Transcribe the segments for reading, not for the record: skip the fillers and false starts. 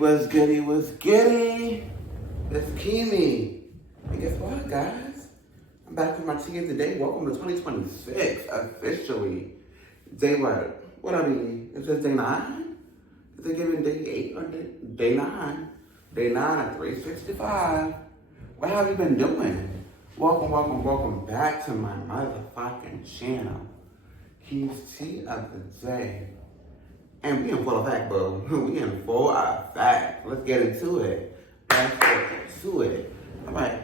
was goody, was goody. It's Kimi. And guess what, guys? I'm back with my tea of the day. Welcome to 2026, officially. Day what? What I mean? Is this day 9? Is it giving day 8 or day 9? Day 9 at 365. What have you been doing? Welcome back to my motherfucking channel. Kimi's tea of the day. And we in full effect, bro. We in full effect. Let's get into it. All right.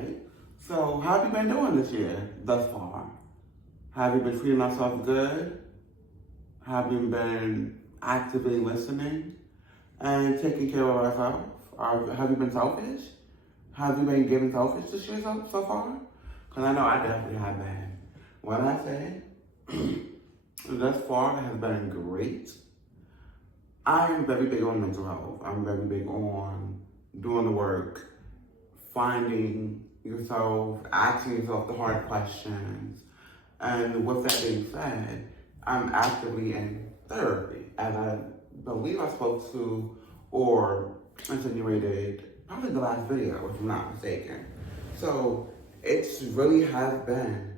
So, how have you been doing this year thus far? Have you been treating yourself good? Have you been actively listening and taking care of yourself? Or have you been selfish? Have you been giving selfish this year so far? Because I know I definitely have been. What I say, thus far has been great. I am very big on mental health. I'm very big on doing the work, finding yourself, asking yourself the hard questions. And with that being said, I'm actively in therapy. As I believe I spoke to or insinuated probably the last video, if I'm not mistaken. So it's really has been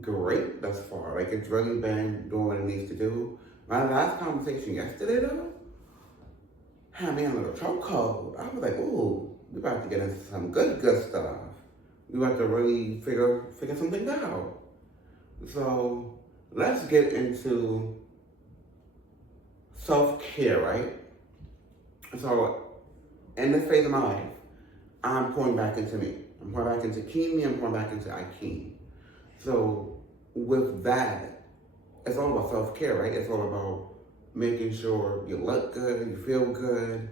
great thus far. Like it's really been doing what it needs to do. My last conversation yesterday, though, had me in a little chokehold. I was like, ooh, we about to get into some good stuff. We about to really figure some things out. So let's get into self-care, right? So in this phase of my life, I'm pouring back into me. I'm pouring back into Kimi, I'm pouring back into Akeem. So with that, it's all about self-care, right? It's all about making sure you look good, you feel good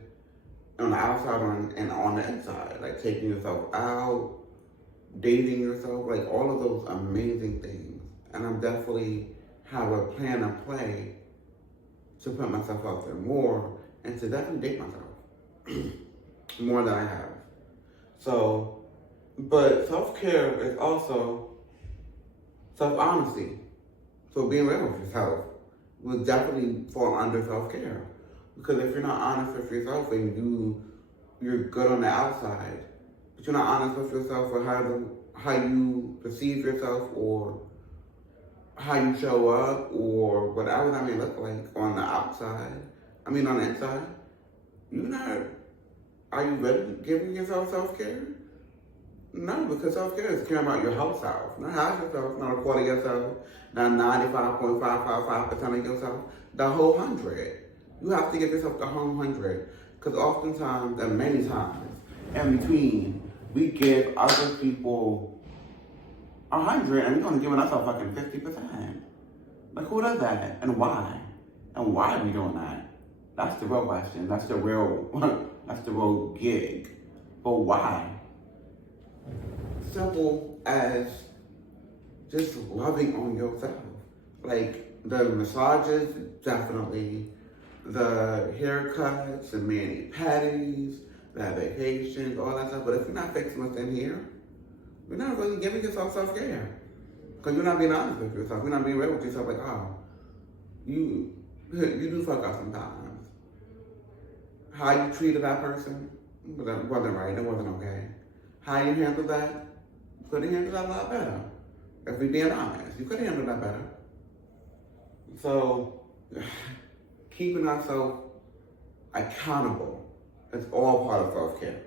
on the outside and on the inside. Like taking yourself out, dating yourself, like all of those amazing things. And I'm definitely have a plan in play to put myself out there more and to definitely date myself more than I have. So, but self-care is also self-honesty. So being real with yourself will definitely fall under self-care. Because if you're not honest with yourself and you're good on the outside, but you're not honest with yourself or how you perceive yourself or how you show up or whatever that may look like on the outside, on the inside, are you really giving yourself self-care? No, because self-care is caring about your whole self. Not half yourself, not a quarter of yourself, not 95.555% of yourself, the whole 100. You have to give yourself the whole 100. Because oftentimes, and many times, in between, we give other people 100 and we're going to give ourselves fucking 50%. Like, who does that? And why? And why are we doing that? That's the real question. That's the real gig. But why? Simple as just loving on yourself. Like the massages, definitely. The haircuts, the mani-pedis, the vacations, all that stuff. But if you're not fixing what's in here, you're not really giving yourself self-care. Because you're not being honest with yourself. You're not being real with yourself. Like, oh, you do fuck up sometimes. How you treated that person wasn't right. It wasn't okay. How you handle that? Could have handled that a lot better. If we're being honest, you could have handled that better. So, keeping ourselves accountable is all part of self-care.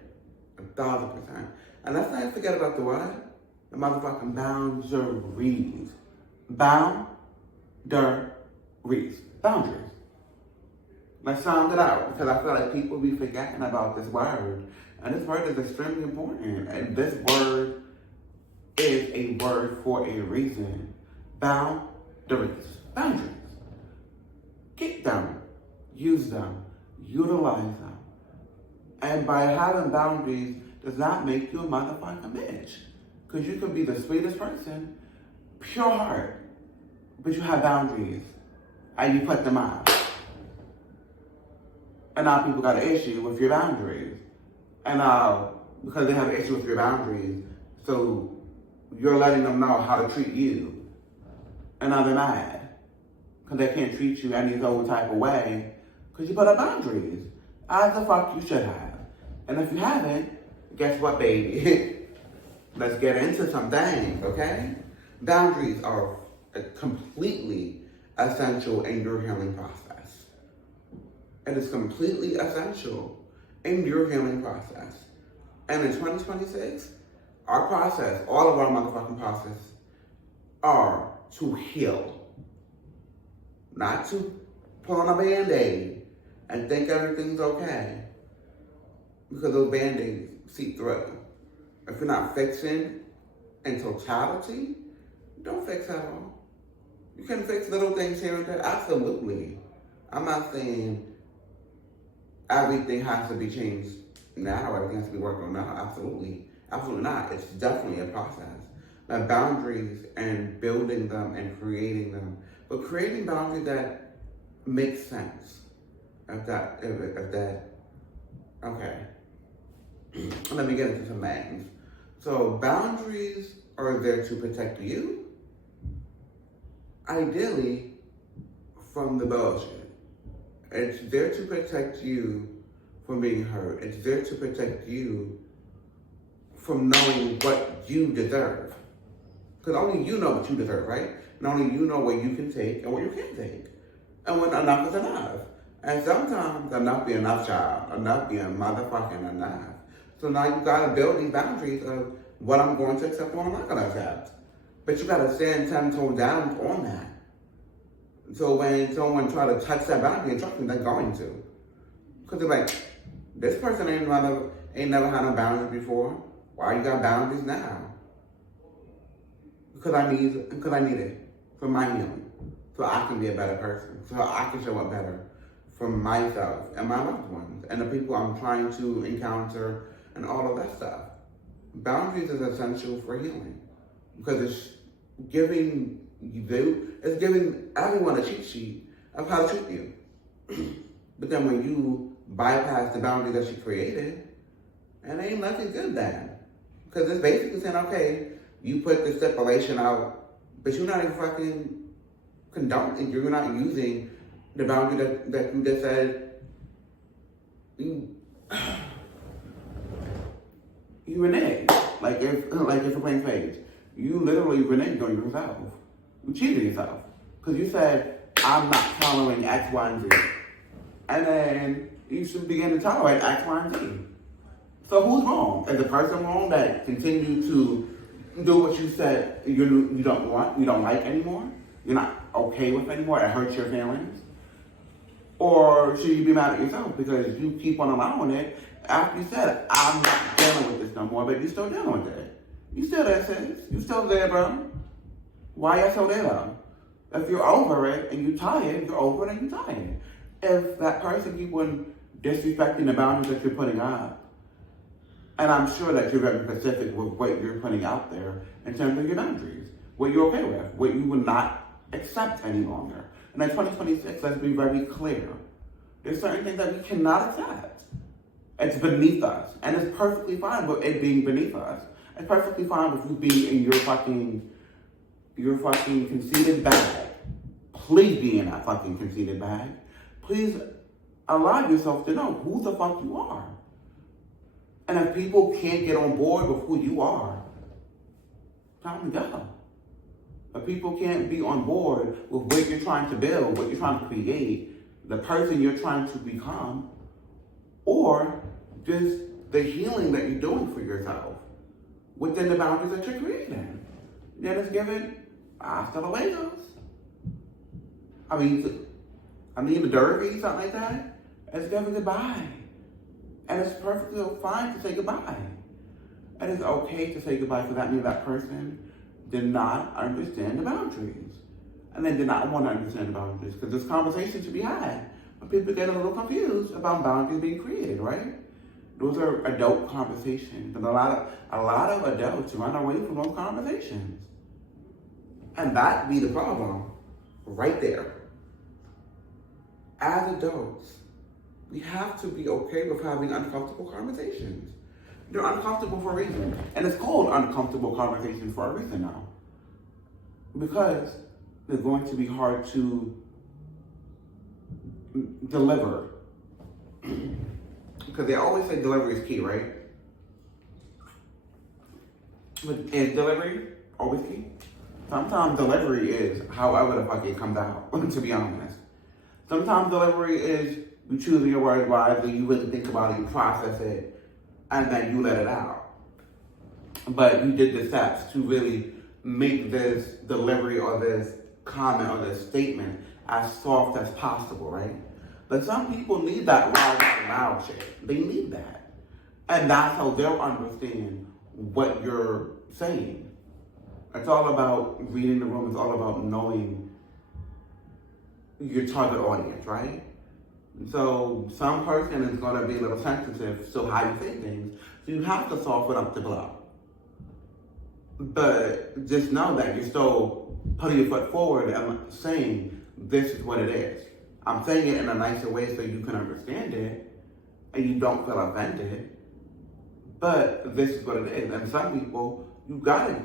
1,000%. And let's not forget about the what? The motherfucking boundaries. Boundaries. Let's sound it out, because I feel like people be forgetting about this word. And this word is extremely important. And this word is a word for a reason. Boundaries. Get them. Use them. Utilize them. And by having boundaries does not make you a motherfucking bitch. Because you could be the sweetest person, pure heart, but you have boundaries. And you put them out. And now people got an issue with your boundaries. And because they have an issue with your boundaries, so you're letting them know how to treat you. And now they're mad. Because they can't treat you any old type of way. Because you put up boundaries. As the fuck you should have. And if you haven't, guess what, baby? Let's get into some things, okay? Boundaries are completely essential in your healing process. It is completely essential in your healing process. And in 2026, our process, all of our motherfucking process, are to heal. Not to put on a Band-Aid and think everything's okay. Because those Band-Aids seep through. If you're not fixing in totality, don't fix at all. You can fix little things here and there, absolutely. I'm not saying everything has to be changed now, everything has to be worked on now, absolutely. Absolutely not. It's definitely a process. Like boundaries and building them and creating them. But creating boundaries that make sense. If that, okay. Let me get into some things. So boundaries are there to protect you, ideally, from the bullshit. It's there to protect you from being hurt. It's there to protect you from knowing what you deserve. Because only you know what you deserve, right? And only you know what you can take and what you can't take. And when enough is enough. And sometimes enough be enough, child. Enough be motherfucking enough. So now you gotta build these boundaries of what I'm going to accept and what I'm not gonna accept. But you gotta stand 10 toes down on that. So when someone try to touch that boundary, and trust me, they're going to. Because they're like, this person ain't never had no boundaries before. Why you got boundaries now? Because I need it for my healing. So I can be a better person. So I can show up better for myself and my loved ones and the people I'm trying to encounter and all of that stuff. Boundaries is essential for healing because it's giving everyone a cheat sheet of how to treat you. But then when you bypass the boundary that you created, and ain't nothing good then. Because it's basically saying, okay, you put the stipulation out, but you're not even fucking condoning, you're not using the boundary that you just said you reneged. Like if a plain page. You literally reneged on yourself. You cheated yourself. Because you said, I'm not tolerating X, Y, and Z. And then you should begin to tolerate X, Y, and Z. So who's wrong? Is the person wrong that continued to do what you said you don't want, you don't like anymore? You're not okay with anymore? It hurts your feelings? Or should you be mad at yourself because you keep on allowing it after you said, I'm not dealing with this no more, but you're still dealing with it? You still there, sis. You still there, bro. Why you still there, though? If you're over it and you're tired, you're over it and you're tired. If that person keep on disrespecting the boundaries that you're putting up, and I'm sure that you're very specific with what you're putting out there in terms of your boundaries, what you're okay with, what you will not accept any longer. And in 2026, let's be very clear. There's certain things that we cannot accept. It's beneath us. And it's perfectly fine with it being beneath us. It's perfectly fine with you being in your fucking conceited bag. Please be in that fucking conceited bag. Please allow yourself to know who the fuck you are. And if people can't get on board with who you are, time to go. If people can't be on board with what you're trying to build, what you're trying to create, the person you're trying to become, or just the healing that you're doing for yourself within the boundaries that you're creating, then it's given hasta luego. I mean the derby, something like that. It's given goodbye. And it's perfectly fine to say goodbye. And it's okay to say goodbye because that means that person did not understand the boundaries. And they did not want to understand the boundaries because this conversation should be had. But people get a little confused about boundaries being created, right? Those are adult conversations. And a lot of adults run away from those conversations. And that be the problem right there. As adults, we have to be okay with having uncomfortable conversations. They're uncomfortable for a reason. And it's called uncomfortable conversations for a reason now. Because they're going to be hard to deliver. because they always say delivery is key, right? But is delivery always key? Sometimes delivery is however the fuck it comes out, to be honest. Sometimes delivery is you choosing your words wisely, you really think about it, you process it, and then you let it out. But you did the steps to really make this delivery or this comment or this statement as soft as possible, right? But some people need that loud shit. They need that. And that's how they'll understand what you're saying. It's all about reading the room. It's all about knowing your target audience, right? So some person is going to be a little sensitive to how you say things. So you have to soften up the blow. But just know that you're still putting your foot forward and saying, this is what it is. I'm saying it in a nicer way so you can understand it and you don't feel offended. But this is what it is. And some people, you gotta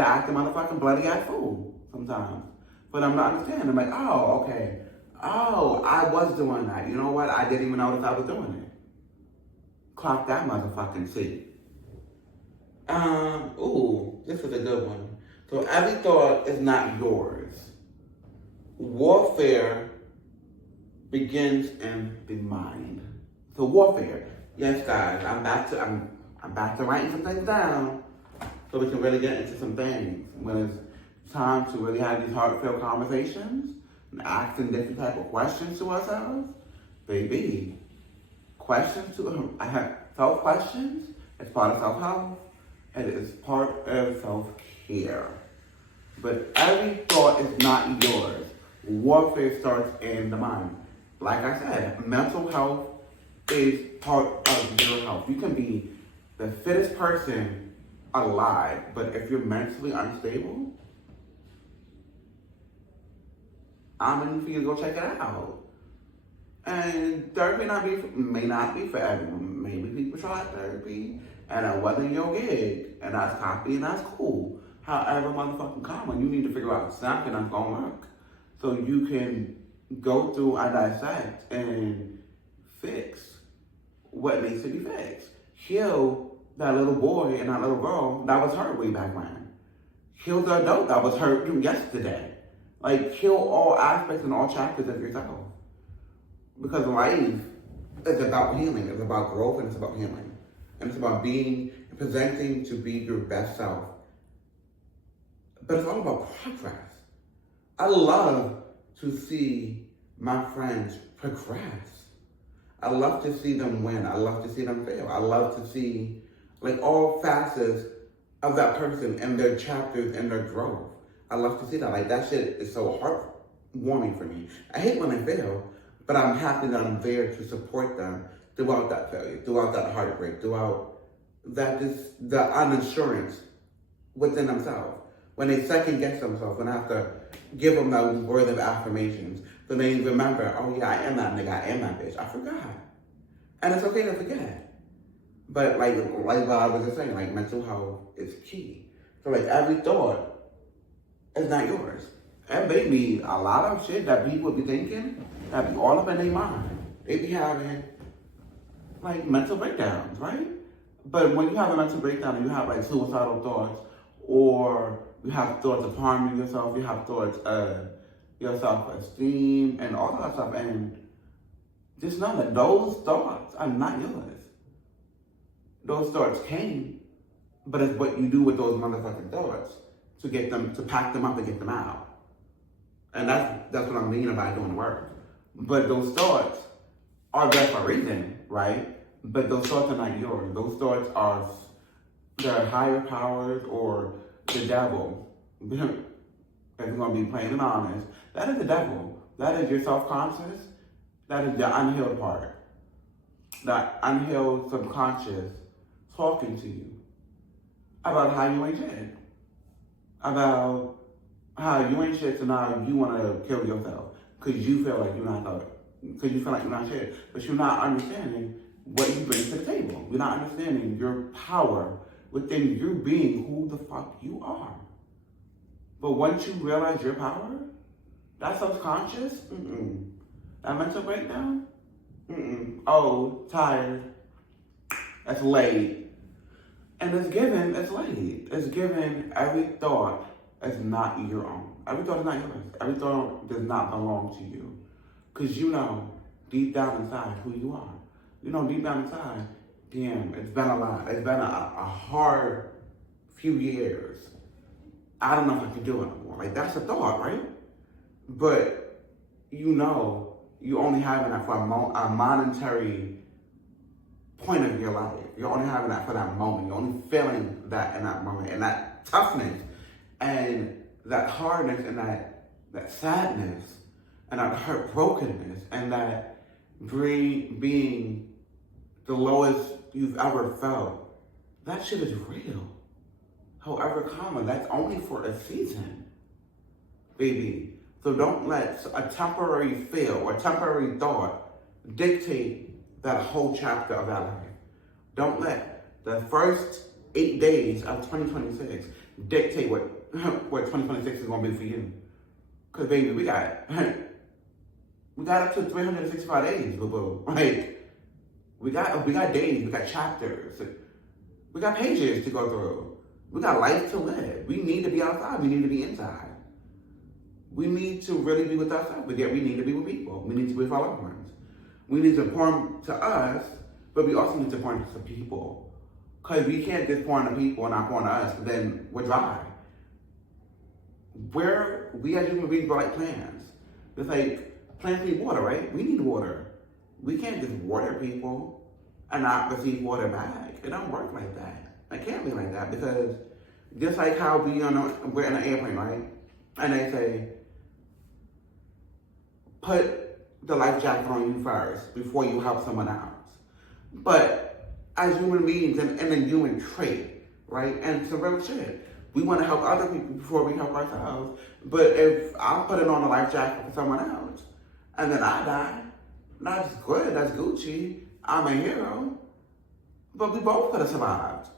act a motherfucking bloody ass fool sometimes. For them to understand. I'm like, oh, okay. Oh, I was doing that. You know what? I didn't even notice I was doing it. Clock that motherfucking seat. This is a good one. So every thought is not yours. Warfare begins in the mind. So warfare. Yes, guys, I'm back to writing some things down so we can really get into some things. When it's time to really have these heartfelt conversations and asking different type of questions to ourselves, baby. I have self-questions. It's part of self-help. And it is part of self-care. But every thought is not yours. Warfare starts in the mind. Like I said, mental health is part of your health. You can be the fittest person alive, but if you're mentally unstable, I'm gonna need for you to go check it out. And therapy may not be for everyone. Maybe people try therapy and it wasn't your gig, and that's copy and that's cool. However, motherfucking common, you need to figure out something that's gonna work so you can go through and dissect and fix what needs to be fixed. Heal that little boy and that little girl that was hurt way back when. Heal the adult that was hurt yesterday. Like, heal all aspects and all chapters of yourself. Because life is about healing. It's about growth and it's about healing. And it's about presenting to be your best self. But it's all about progress. I love to see my friends progress. I love to see them win. I love to see them fail. I love to see like all facets of that person and their chapters and their growth. I love to see that. Like, that shit is so heartwarming for me. I hate when they fail, but I'm happy that I'm there to support them throughout that failure, throughout that heartbreak, throughout that the uninsurance within themselves. When they second guess themselves, when I have to give them those words of affirmations, so they remember, oh yeah, I am that nigga, I am that bitch. I forgot. And it's okay to forget. But like what I was just saying, like, mental health is key. So like, every thought is not yours. And maybe a lot of shit that people be thinking, that be all up in their mind. They be having like mental breakdowns, right? But when you have a mental breakdown and you have like suicidal thoughts, or you have thoughts of harming yourself, you have thoughts of your self-esteem and all that stuff, and just know that those thoughts are not yours. Those thoughts came, but it's what you do with those motherfucking thoughts to get them, to pack them up and get them out. And that's what I mean about doing work. But those thoughts are there for a reason, right? But those thoughts are not yours. Those thoughts are the higher powers or the devil. If you're going to be plain and honest, that is the devil. That is your self-conscious. That is the unhealed part. That unhealed subconscious talking to you about how you ain't shit. About how you ain't shit, so now you want to kill yourself because you feel like you're not because you feel like you're not shit. But you're not understanding what you bring to the table. You're not understanding your power within you being who the fuck you are. But once you realize your power, that subconscious, that mental breakdown, old, tired, it's late. And it's late. It's given every thought is not your own. Every thought is not yours. Every thought does not belong to you. Because you know deep down inside who you are. You know deep down inside, damn, it's been a lot. It's been a hard few years. I don't know if I can do it anymore. Like, that's a thought, right? But you know you only having that for a monetary point of your life. You're only having that for that moment. You're only feeling that in that moment. And that toughness and that hardness and that sadness and that heartbrokenness and that being the lowest you've ever felt, that shit is real. However common, that's only for a season, baby. So don't let a temporary feel or temporary thought dictate that whole chapter of that life. Don't let the first 8 days of 2026 dictate what 2026 is gonna be for you. Cause baby, we got up to 365 days, boo-boo. Like, we got days, we got chapters, we got pages to go through. We got life to live. We need to be outside, we need to be inside. We need to really be with ourselves, but yet we need to be with people. We need to be with our loved ones. We need to pour to us, but we also need to pour to people. Because we can't just pour into people and not pour into us, then we're dry. We as human beings, we're like plants. It's like plants need water, right? We need water. We can't just water people and not receive water back. It don't work like that. It can't be like that, because just like how we're in an airplane, right? And they say, put the life jacket on you first before you help someone else. But as human beings and a human trait, right? And it's a real shit. We want to help other people before we help ourselves. But if I'm putting on a life jacket for someone else and then I die, that's good, that's Gucci. I'm a hero. But we both could have survived.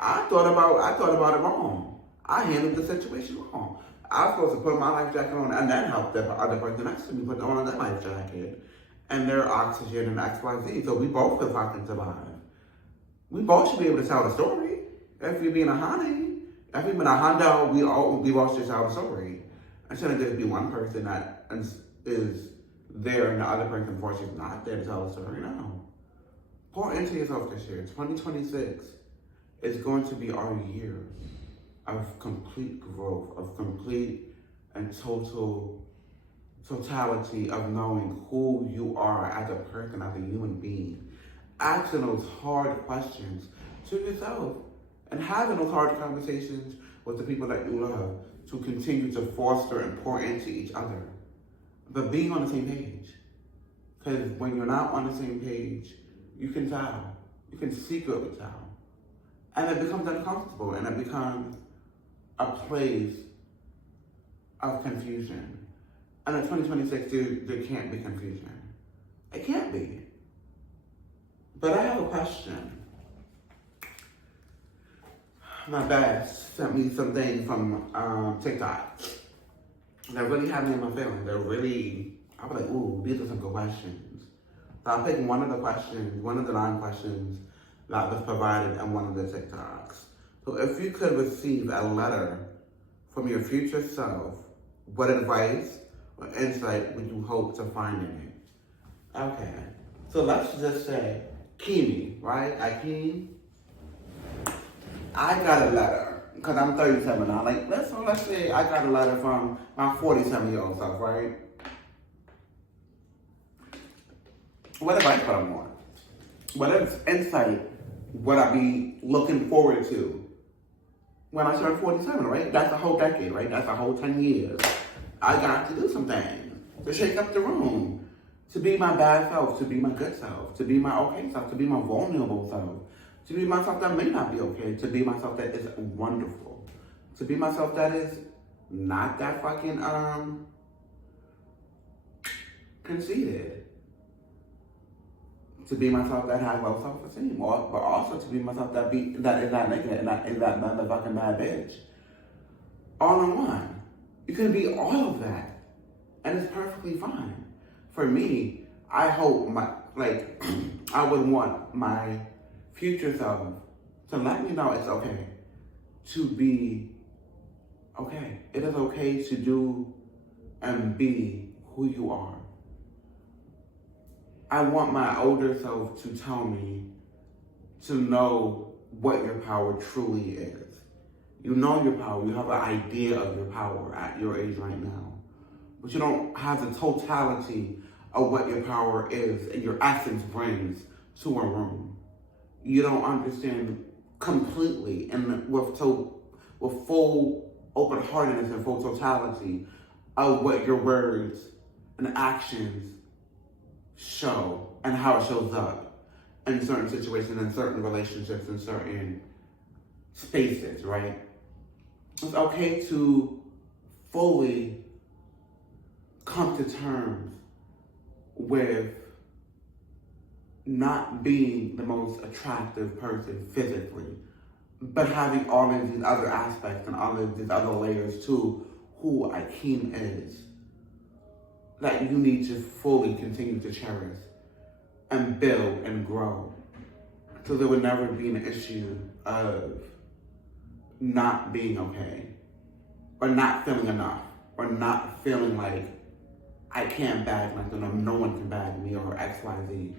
I thought about it wrong. I handled the situation wrong. I was supposed to put my life jacket on and then help the other person next to me put on their life jacket and their oxygen and XYZ. So we both could fucking survive. We both should be able to tell the story. If you're being a honey, if you've been a hondo, we both should tell the story. It shouldn't just be one person that is there and the other person, unfortunately, is not there to tell the story. No. Pour into yourself this year. 2026 is going to be our year of complete growth, of complete and totality of knowing who you are as a person, as a human being. Asking those hard questions to yourself and having those hard conversations with the people that you love to continue to foster and pour into each other. But being on the same page. Because when you're not on the same page, you can tell. You can secretly tell. And it becomes uncomfortable and it becomes a place of confusion. And in 2026, there can't be confusion. It can't be. But I have a question. My best sent me something from TikTok. That really had me in my feelings. I was like, ooh, these are some good questions. So I'm picking one of the 9 questions that was provided in one of the TikToks. So if you could receive a letter from your future self, what advice or insight would you hope to find in it? Okay, so let's just say, Kimi, right? I got a letter, because I'm 37 now. Like, let's say I got a letter from my 47-year-old self, right? What advice would I want? What insight would I be looking forward to when I turn 47, right? That's a whole decade, right? That's a whole 10 years. I got to do some things to shake up the room, to be my bad self, to be my good self, to be my okay self, to be my vulnerable self, to be myself that may not be okay, to be myself that is wonderful, to be myself that is not that fucking conceited, to be myself that has low self-esteem, but also to be myself that is that nigga and that is that motherfucking bad bitch. All in one. You can be all of that, and it's perfectly fine. For me, I hope Like, I would want my future self to let me know it's okay to be okay. It is okay to do and be who you are. I want my older self to tell me to know what your power truly is. You know your power. You have an idea of your power at your age right now. But you don't have the totality of what your power is and your essence brings to a room. You don't understand completely and with full open-heartedness and full totality of what your words and actions show and how it shows up in certain situations, in certain relationships, in certain spaces, right? It's okay to fully come to terms with not being the most attractive person physically, but having all of these other aspects and all of these other layers to who Akeem is that you need to fully continue to cherish and build and grow. So there would never be an issue of not being okay, or not feeling enough, or not feeling like I can't bag nothing, no one can bag me, or X, Y, Z.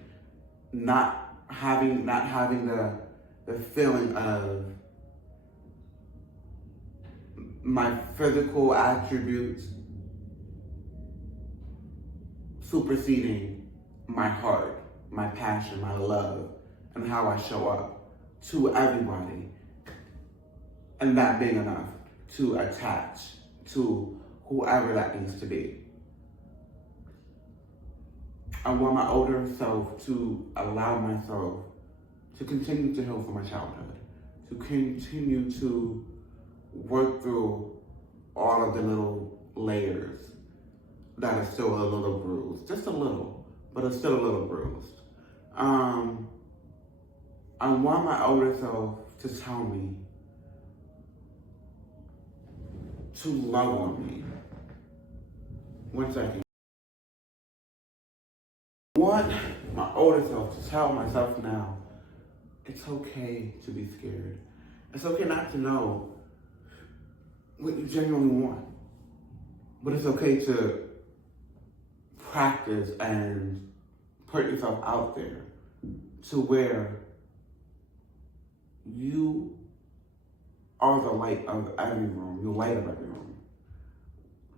Not having the feeling of my physical attributes superseding my heart, my passion, my love, and how I show up to everybody. And that being enough to attach to whoever that needs to be. I want my older self to allow myself to continue to heal from my childhood, to continue to work through all of the little layers that are still a little bruised, just a little, but it's still a little bruised. I want my older self to tell me to love on me. One second. I want my older self to tell myself now, it's okay to be scared. It's okay not to know what you genuinely want. But it's okay to practice and put yourself out there to where you are the light of every room, the light of every room.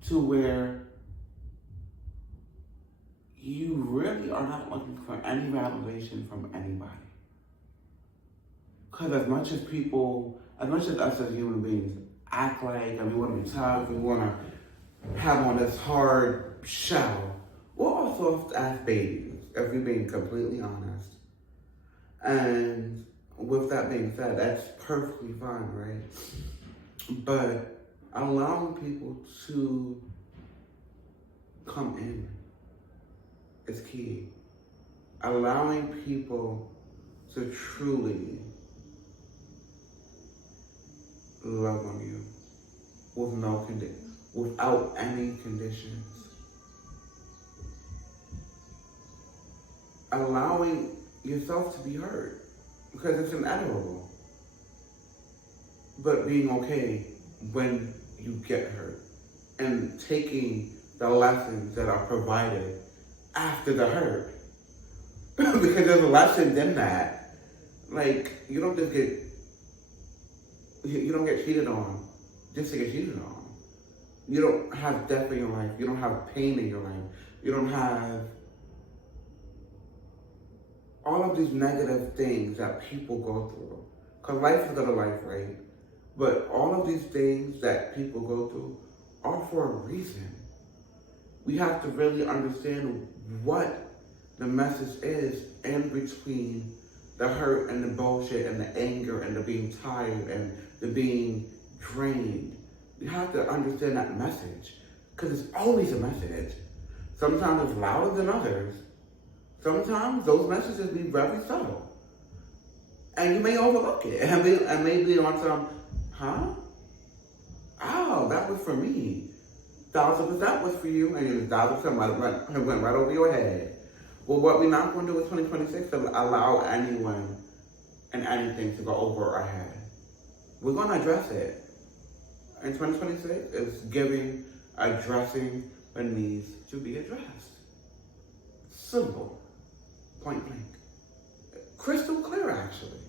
To where you really are not looking for any validation from anybody. Because as much as us as human beings act like, and we want to be tough, we want to have on this hard shell, we're all soft-ass babies, if we're being completely honest. And with that being said, that's perfectly fine, right? But allowing people to come in is key. Allowing people to truly love on you without any conditions. Allowing yourself to be hurt because it's inevitable. But being okay when you get hurt and taking the lessons that are provided after the hurt. Because there's lessons in that. Like, you don't get cheated on just to get cheated on. You don't have death in your life. You don't have pain in your life. You don't have all of these negative things that people go through. Because life is gonna life, right? But all of these things that people go through are for a reason. We have to really understand what the message is in between the hurt and the bullshit and the anger and the being tired and the being drained. We have to understand that message because it's always a message. Sometimes it's louder than others. Sometimes those messages be very subtle. And you may overlook it and maybe on some, huh? Oh, that was for me. 1,000% was for you, and 1,000% went right over your head. Well, what we're not going to do in 2026 is allow anyone and anything to go over our head. We're going to address it. In 2026 is addressing what needs to be addressed. Simple. Point blank. Crystal clear, actually.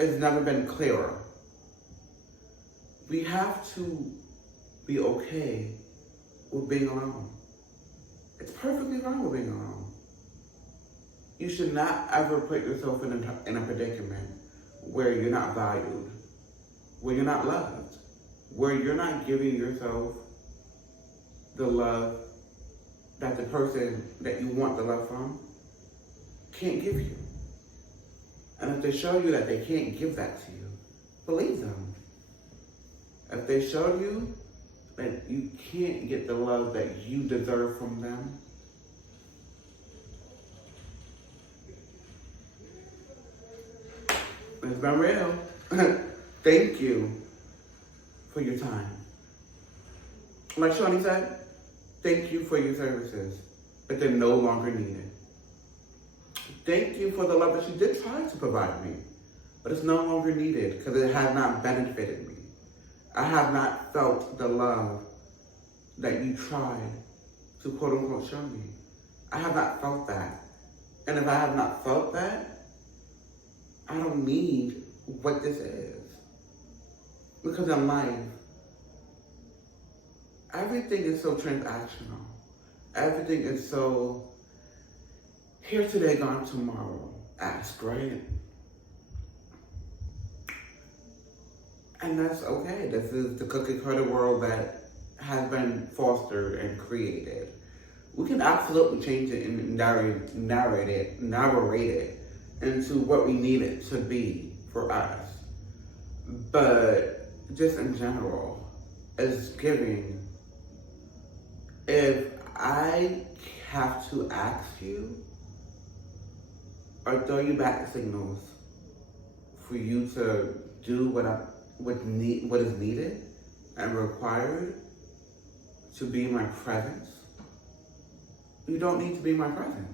It's never been clearer. We have to be okay with being alone. It's perfectly fine with being alone. You should not ever put yourself in a predicament where you're not valued, where you're not loved, where you're not giving yourself the love that the person that you want the love from can't give you. And if they show you that they can't give that to you, believe them. If they show you that you can't get the love that you deserve from them, it's been real. Thank you for your time. Like Shawnee said, thank you for your services, but they're no longer needed. Thank you for the love that you did try to provide me, but it's no longer needed because it has not benefited me. I have not felt the love that you tried to quote unquote show me. I have not felt that. And if I have not felt that, I don't need what this is. Because in life, everything is so transactional. Everything is so here today, gone tomorrow. Ask, right? And that's okay. This is the cookie cutter world that has been fostered and created. We can absolutely change it and narrate it into what we need it to be for us. But just in general, as giving, if I have to ask you or throw you back signals for you to do what is needed and required to be my presence, you don't need to be my presence.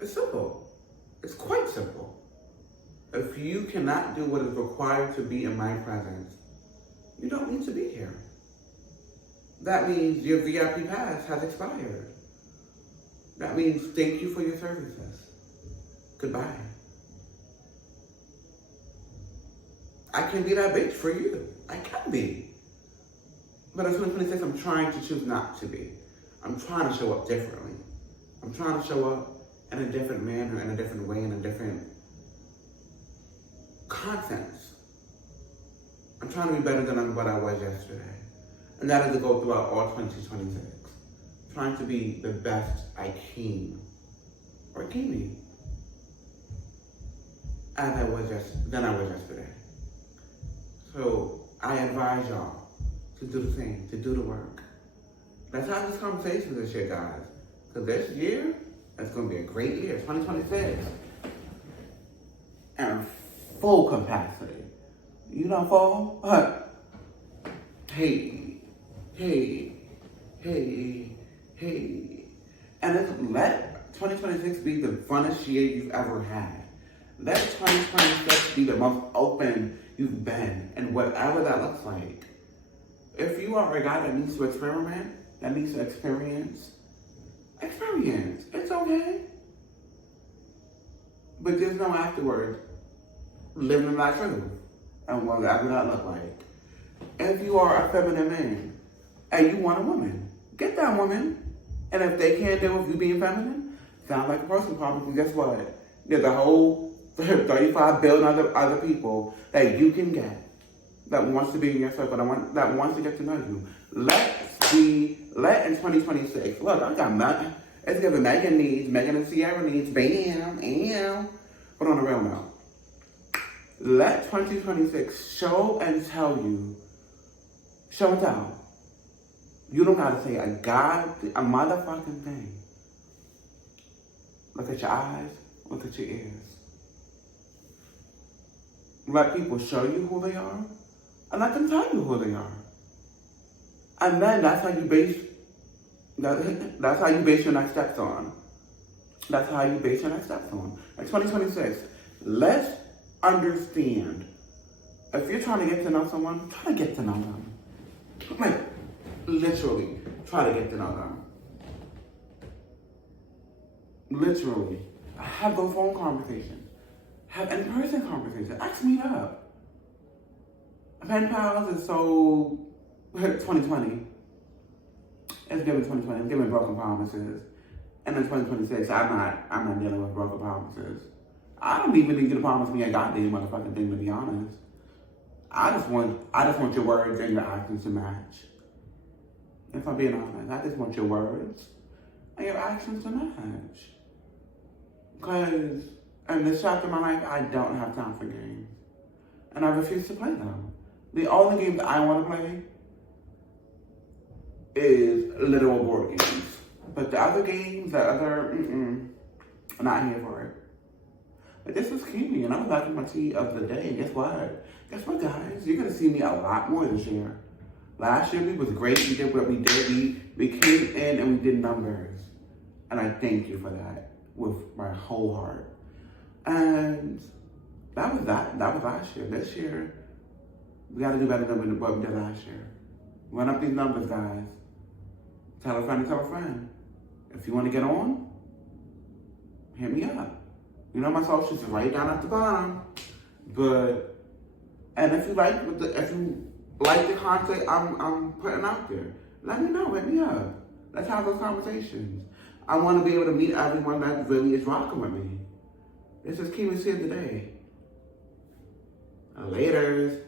It's simple. It's quite simple. If you cannot do what is required to be in my presence, you don't need to be here. That means your VIP pass has expired. That means thank you for your services. Goodbye. I can be that bitch for you. I can be. But in 2026, I'm trying to choose not to be. I'm trying to show up differently. I'm trying to show up in a different manner, in a different way, in a different content. I'm trying to be better than what I was yesterday. And that is to go throughout all 2026. Trying to be the best I can, or can be, than I was yesterday. So I advise y'all to do the same, to do the work. Let's have this conversation this year, guys. Because this year, it's going to be a great year, 2026. And full capacity. You know, full? Hey. And let 2026 be the funnest year you've ever had. Let 2026 be the most open you've been, and whatever that looks like. If you are a guy that needs to experiment, that needs to experience. It's okay. But there's no afterward. Living that truth. And whatever that look like. If you are a feminine man and you want a woman, get that woman. And if they can't deal with you being feminine, sound like a person problem. Guess what? There's a whole 35 billion other people that you can get that wants to be in your circle, that wants to get to know you. Let in 2026, look, I got nothing. It's giving Megan and Sierra needs, bam. But on a real note, let 2026 show and tell. You don't gotta say a motherfucking thing. Look at your eyes, look at your ears. Let people show you who they are, and let them tell you who they are. And then that's how you base That's how you base your next steps on. That's how you base your next steps on. Like 2026, let's understand. If you're trying to get to know someone, try to get to know them. Like, literally, try to get to know them. Literally. Have those phone conversations. Have in-person conversations. Ask me up. Pen pals is so 2020. It's giving 2020. It's giving broken promises. And in 2026, I'm not dealing with broken promises. I don't even need you to promise me a goddamn motherfucking thing, to be honest. I just want your words and your actions to match. If I'm being honest, I just want your words and your actions to match. Because in this chapter of my life, I don't have time for games. And I refuse to play them. The only games I want to play is literal board games. But the other games, I'm not here for it. But this was Kimi, and I'm back with my tea of the day. Guess what? Guess what, guys? You're going to see me a lot more this year. Last year, we was great. We did what we did. We came in and we did numbers. And I thank you for that with my whole heart. And that was last year. This year, we got to do better than what we did last year. Run up these numbers, guys. Tell a friend to tell a friend. If you want to get on, hit me up. You know my socials is right down at the bottom. And if you like the content I'm putting out there, let me know. Hit me up. Let's have those conversations. I want to be able to meet everyone that really is rocking with me. This is Kima's here today. Laters.